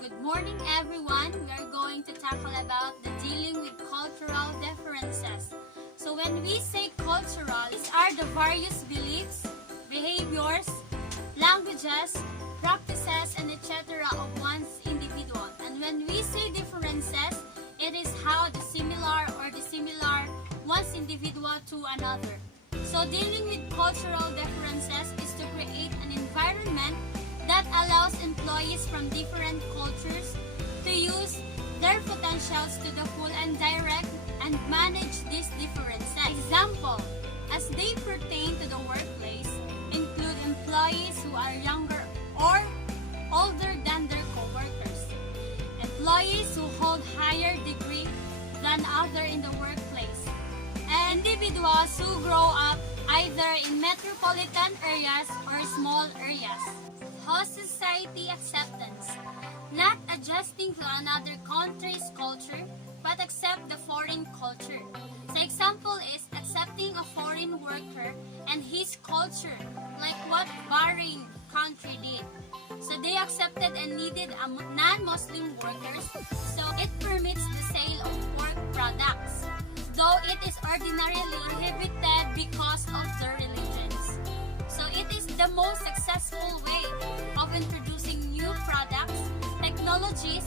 Good morning, everyone. We are going to tackle about the dealing with cultural differences. So when we say cultural, these are the various beliefs, behaviors, languages, practices, and etc. of one's individual. And when we say differences, it is how the similar or dissimilar one's individual to another. So dealing with cultural differences is to create an environment that allows employees from different cultures to use their potentials to the full and direct and manage these differences. Example, as they pertain to the workplace, include employees who are younger or older than their co-workers, employees who hold higher degree than others in the workplace, and individuals who grow up either in metropolitan areas or small areas. Host society acceptance, not adjusting to another country's culture, but accept the foreign culture. The example is accepting a foreign worker and his culture, like what Bahrain country did. So they accepted and needed non-Muslim workers, so it permits the sale of work products, though it is ordinarily prohibited because of their religions. So it is the most successful way of introducing new products, technologies,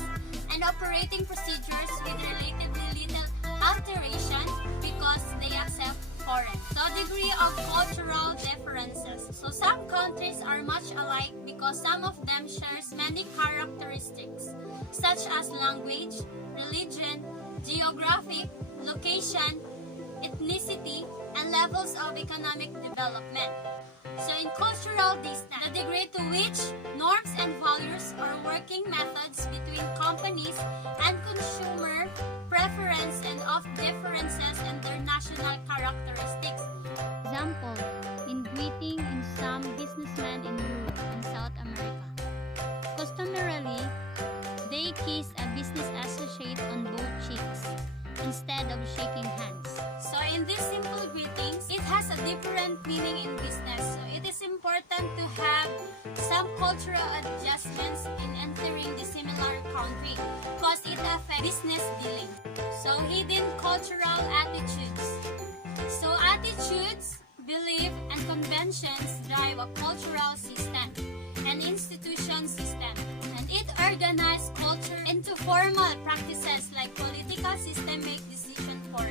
and operating procedures with relatively little alteration because they accept foreign. So degree of cultural differences. So some countries are much alike because some of them shares many characteristics such as language, religion, geographic, location, ethnicity, and levels of economic development. So in cultural distance, the degree to which norms and values or working methods between companies and consumer preference and of differences in their national characteristics. Example, in greeting in some businessmen in Europe and South America. Customarily, they kiss a business associate on both cheeks instead of shaking hands. So in these simple greetings, it has a different meaning in business. So it is important to have some cultural adjustments in entering the similar country because it affects business dealing. So hidden cultural attitudes. So attitudes, belief, and conventions drive a cultural system, an institution system, and it organizes culture into formal practices like political system make decisions for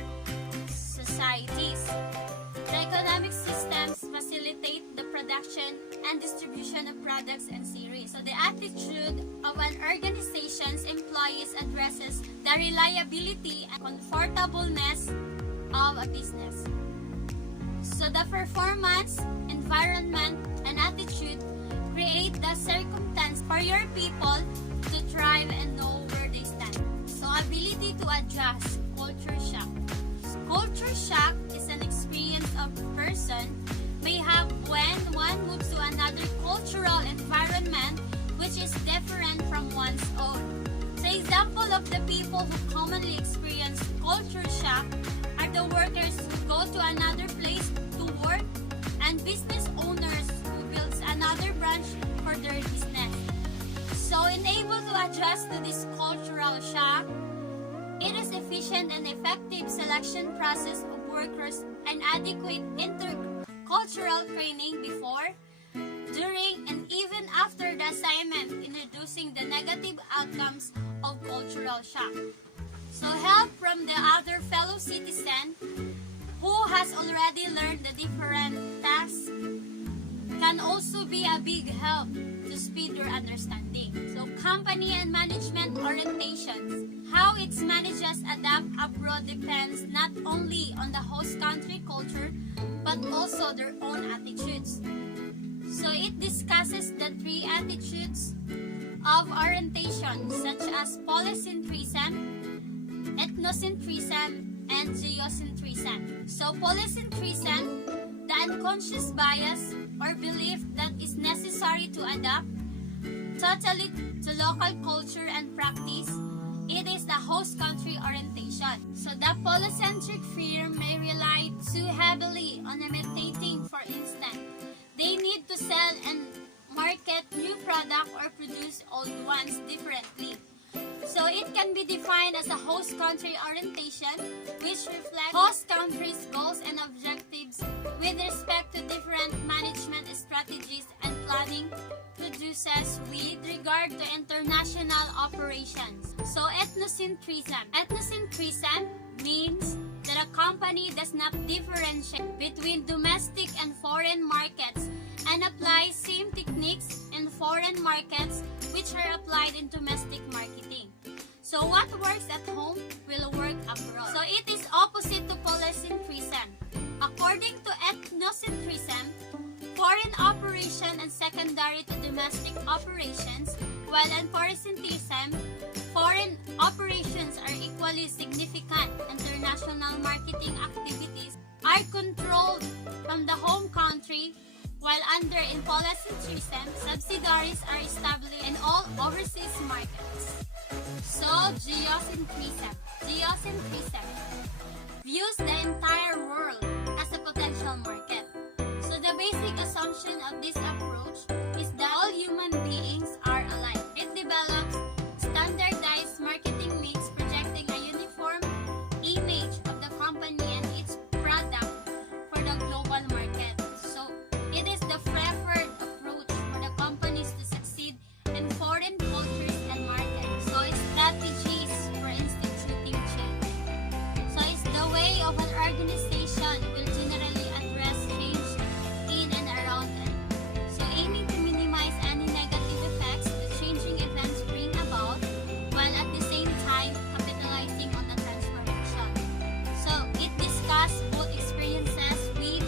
societies. The economic systems facilitate the production and distribution of products and series. So the attitude of an organization's employees addresses the reliability and comfortableness of a business. So the performance, environment, and attitude create the circumstance for your people to thrive and know where they stand. So ability to adjust, culture shock. Culture shock is an experience a person may have when one moves to another cultural environment which is different from one's own. So example of the people who commonly experience culture shock are the workers who go to another place to work and business owners who builds another branch for their business. So unable to adjust to this cultural shock, it is efficient and effective selection process of workers and adequate intercultural training before, during, and even after the assignment in reducing the negative outcomes of cultural shock. So help from the other fellow citizen who has already learned the different tasks can also be a big help to speed your understanding. So company and management orientations. How its managers adapt abroad depends not only on the host country culture but also their own attitudes. So it discusses the three attitudes of orientation such as polycentrism, ethnocentrism, and geocentrism. So polycentrism, the unconscious bias or belief that is necessary to adapt totally to local culture and practice. It is the host country orientation. So the polycentric firm may rely too heavily on imitating, for instance. They need to sell and market new product or produce old ones differently. So it can be defined as a host country orientation, which reflects host country's goals and objectives with respect to different management strategies and planning produces with regard to international operations. So ethnocentrism. Ethnocentrism means that a company does not differentiate between domestic and foreign markets and apply same techniques in foreign markets which are applied in domestic marketing. So what works at home will work abroad. So it is opposite to polycentrism. According to ethnocentrism, foreign operation and secondary to domestic operations, while in polycentrism, foreign operations are equally significant. International marketing activities are controlled from the home country, while under in polycentrism, subsidiaries are established in all overseas markets. So, geocentrism. Geocentrism views the entire world as a potential market. So, the basic assumption of this approach is that all human beings are alike. It develops standardized marketing mix projecting a uniform image of the company and its product for the global market. So, it is the preferred approach for the companies to succeed in foreign cultures and markets. So, its strategies for instituting change. So, it's the way of an organization will generally address change in and around it. So, aiming to minimize any negative effects the changing events bring about, while at the same time capitalizing on the transformation. So, it discusses both experiences with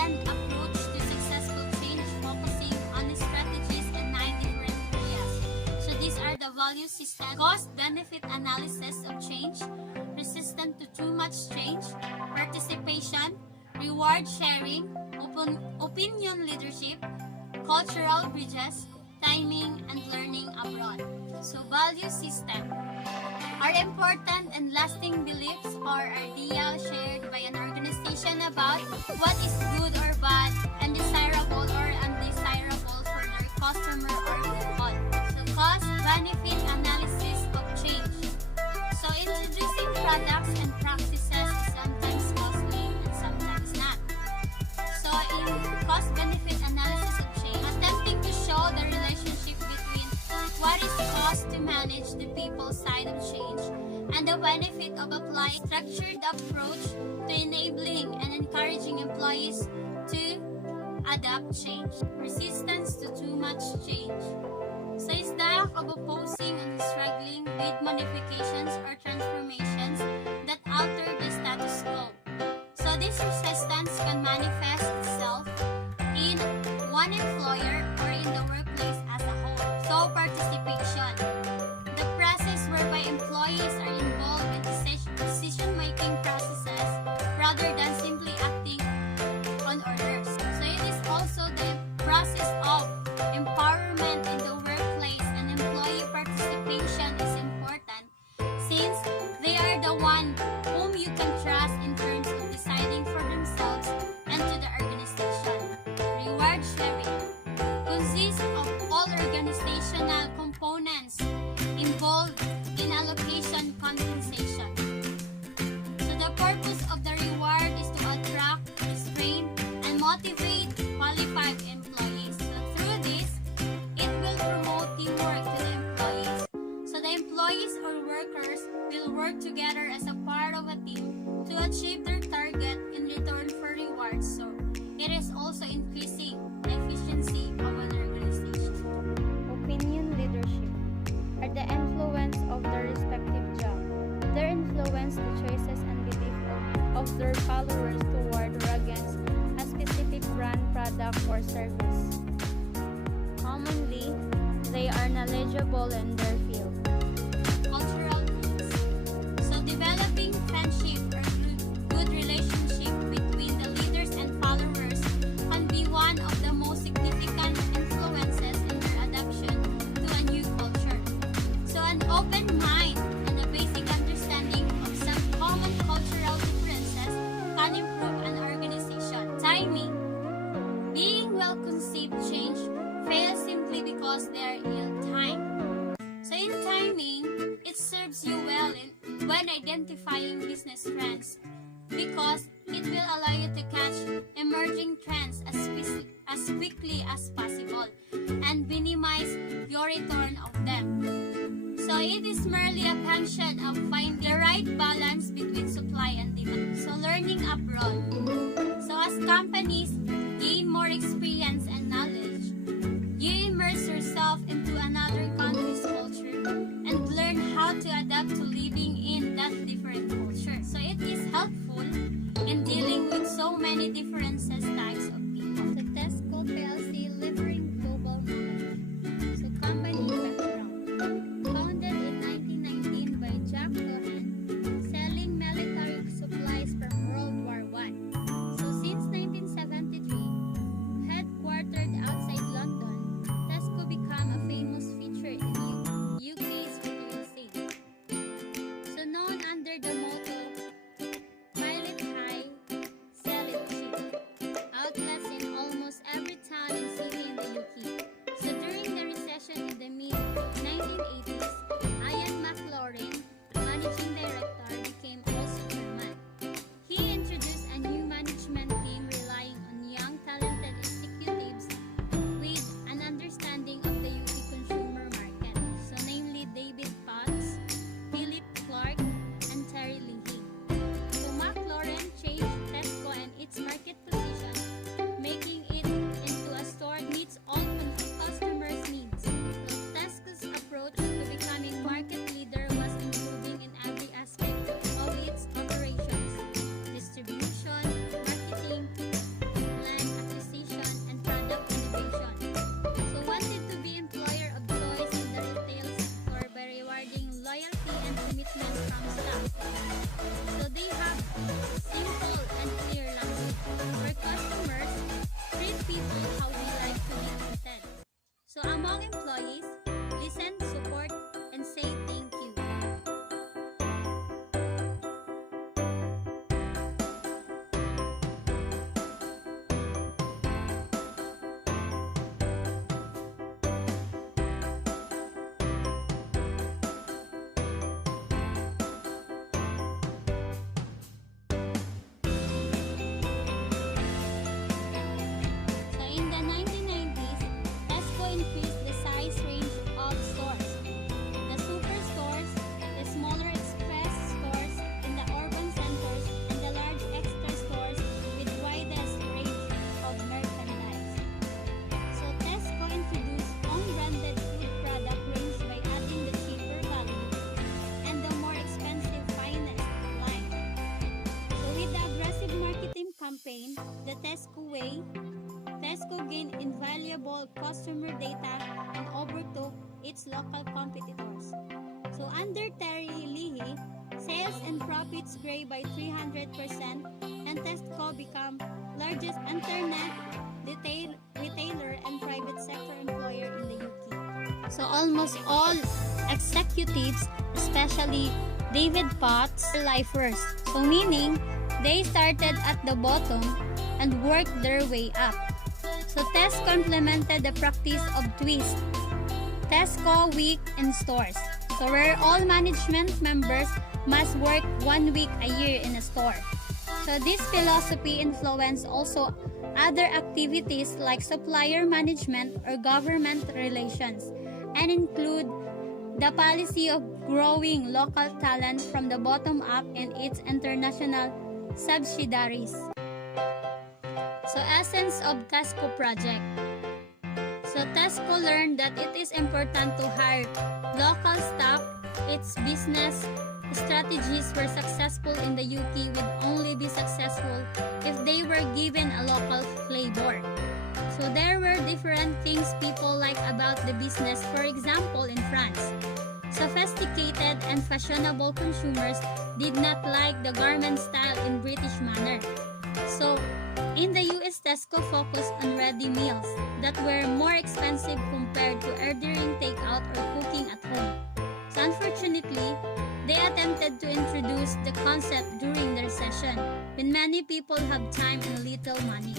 and approach to successful change, focusing on the strategies in 9 different areas. So, these are the value system, cost-benefit analysis of change, resistant to too much change, participation, reward sharing, opinion leadership, cultural bridges, timing, and learning abroad. So, value system are important and lasting beliefs or ideals shared by an organization about what is good or bad and desirable or undesirable for their customer or people. So, cost-benefit analysis of change. So, introducing products and practices is sometimes costly and sometimes not. So, in cost-benefit analysis of change, attempting to show the relationship between what is cost to manage the people side of change and the benefit of applying structured approach to enabling and encouraging employees to adapt change. Resistance to too much change. So it's the act of opposing and struggling with modifications or transformations that alter the status quo. So this resistance can manifest itself in one employer or in the workplace as a whole. So participation. The process whereby employees are involved in decision-making processes rather than simply acting on orders. So it is also the process of empowerment in the workplace, and employee participation is important since they are the one whom you can trust in terms of deciding for themselves and to the organization. Reward sharing consists of all organizational components involved in allocation compensation. So the purpose of the reward is to attract, restrain, and motivate qualified employees. So through this, it will promote teamwork to the employees. So the employees or workers will work together as a part of a team to achieve their target in return for rewards. So it is also increasing the efficiency of an organization. Opinion leadership are the influence of the respective job. Their influence the choices and belief of their followers toward or against a specific brand, product, or service. Commonly, they are knowledgeable in their field. Cultural needs. So developing friendship or good relationship between the leaders and followers can be one of the most significant influences in their adoption to a new culture. So an open mind and a basic understanding of some common cultural differences can improve an organization. Timing. Being well-conceived change fails when identifying business trends because it will allow you to catch emerging trends as quickly as possible and minimize your return of them. So it is merely a function of finding the right balance between supply and demand. So learning abroad. So as companies gain more experience and knowledge, you immerse yourself into another country's culture and learn how to adapt to living in that different culture. So it is helpful in dealing with so many differences types of people. So Tesco PLC delivering global knowledge. So company background. Founded in 1919 by Jack Cohen, selling military supplies from World War I. So since 1973, headquartered outside London, Tesco became a famous feature in UK's retail scene. So known under the motto, "Buy it high, sell it cheap." Outlets in almost every town and city in the UK. So during the recession in the mid-1980s, Ian McLaurin, managing director, became also chairman. He introduced a new management team relying on young talented executives with an understanding of the UK consumer market. So namely David Potts, Philip Clark, and Terry Leahy. So McLaurin changed Tesco and its market position, making it into a store that meets all customers' needs. So Tesco's approach to becoming market leader was improving in every aspect of its operations: distribution, marketing, land acquisition, and product innovation. So wanted to be employer of choice in the retail sector by rewarding loyalty and commitment from staff. So they have simple and clear language where customers treat people how we like to be treated. So among employees, listen, support, and say thank you. So in the 1990s, Tesco increased the size range of stores. The superstores, the smaller express stores in the urban centers, and the large extra stores with widest range of merchandise. So Tesco introduced own-branded food product range by adding the cheaper value and the more expensive finest line. So with the aggressive marketing campaign, the Tesco Way, Tesco gained invaluable customer data and overtook its local competitors. So under Terry Leahy, sales and profits grew by 300% and Tesco became largest internet retailer and private sector employer in the UK. So almost all executives, especially David Potts, are lifers. So meaning they started at the bottom and worked their way up. So Tesco implemented the practice of twist, Tesco Week in stores. So where all management members must work 1 week a year in a store. So this philosophy influenced also other activities like supplier management or government relations and include the policy of growing local talent from the bottom up in its international subsidiaries. So essence of Tesco project. So Tesco learned that it is important to hire local staff. Its business strategies were successful in the UK would only be successful if they were given a local flavor. So there were different things people like about the business. For example, in France, sophisticated and fashionable consumers did not like the garment style in British manner. So in the US, Tesco focused on ready meals that were more expensive compared to ordering takeout or cooking at home. So unfortunately, they attempted to introduce the concept during their session when many people have time and little money.